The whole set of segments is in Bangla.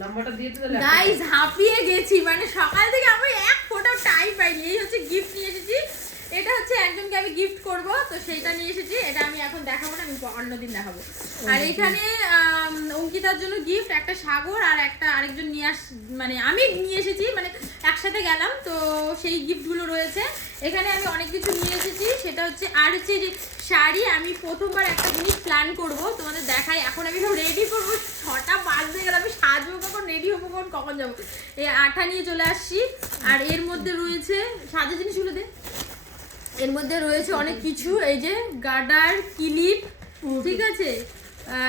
নাম্বারটা দিয়ে দিলে গাইস হাঁপিয়ে গেছি, মানে সকাল থেকে আমি এক ফোঁটা টাইম পাইনি। এই হচ্ছে গিফট নিয়ে এসেছি, এটা হচ্ছে একজনকে আমি গিফট করব, তো সেইটা নিয়ে এসেছি। এটা আমি এখন দেখাবো না, আমি অন্যদিন দেখাবো। আর এখানে অঙ্কিতার জন্য গিফট একটা সাগর আর একটা আরেকজন নিয়ে মানে আমি নিয়ে এসেছি, মানে একসাথে গেলাম, তো সেই গিফটগুলো রয়েছে এখানে। আমি অনেক কিছু নিয়ে এসেছি, সেটা হচ্ছে আর হচ্ছে যে শাড়ি। আমি প্রথমবার একটা জিনিস প্ল্যান করব, তোমাদের দেখাই। এখন আমি সব রেডি করবো, 6টা বাজতে গেলে আমি সাজবো কখন, রেডি হবো কখন যাবো। এই আঠা নিয়ে চলে আসছি। আর এর মধ্যে রয়েছে সাজা জিনিসগুলো দে, এর মধ্যে রয়েছে অনেক কিছু। এই যে গার্ডার, ক্লিপ, ঠিক আছে।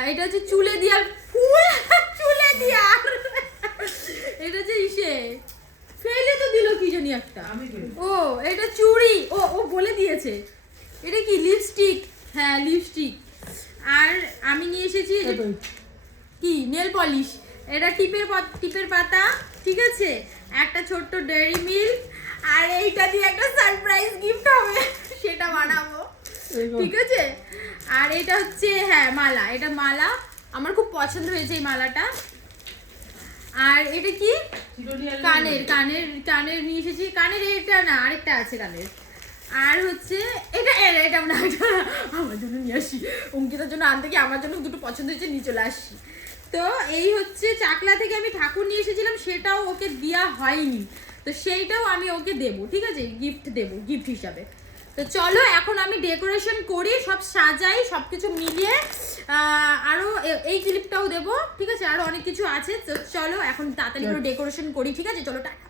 এটা হচ্ছে চুলে দেওয়ার ফুল, চুলে দেওয়ার। এটা হচ্ছে ইসে ফেলে তো দিল কি জানি একটা। ও এটা চুড়ি, ও ও বলে দিয়েছে। এটা কি লিপস্টিক? হ্যাঁ লিপস্টিক। আর আমি নিয়ে এসেছি কি নেল পলিশ। এটা টিপের পাতা, ঠিক আছে। একটা ছোট্ট ডেয়ারি মিল্ক। আর এইটা দিয়ে একটা সারপ্রাইজ গিফট হবে, সেটা বানাবো, ঠিক আছে। আর এটা হচ্ছে হ্যাঁ মালা, এটা মালা আমার খুব পছন্দ হয়েছে এই মালাটা। আর এটা কি কানের কানের কানের নিয়ে এসেছি। কানের এটা না, আরেকটা আছে কানের। আর হচ্ছে এটা এটা না, আমার জন্য নিয়ে আসি, অঙ্কিতার জন্য আনতে গিয়ে আমার জন্য দুটো পছন্দ হয়েছে, নিয়ে চলে আসছি। তো এই হচ্ছে চাকলা থেকে আমি ঠাকুর নিয়ে এসেছিলাম, সেটাও ওকে দেওয়া হয়নি, তো সেইটাও আমি ওকে দেবো, ঠিক আছে, গিফট দেবো গিফট হিসাবে। তো চলো এখন আমি ডেকোরেশন করি, সব সাজাই, সব কিছু মিলিয়ে। আরও এই ক্লিপটাও দেবো, ঠিক আছে, আরও অনেক কিছু আছে। তো চলো এখন তাড়াতাড়ি করে ডেকোরেশন করি, ঠিক আছে, চলো টাটা।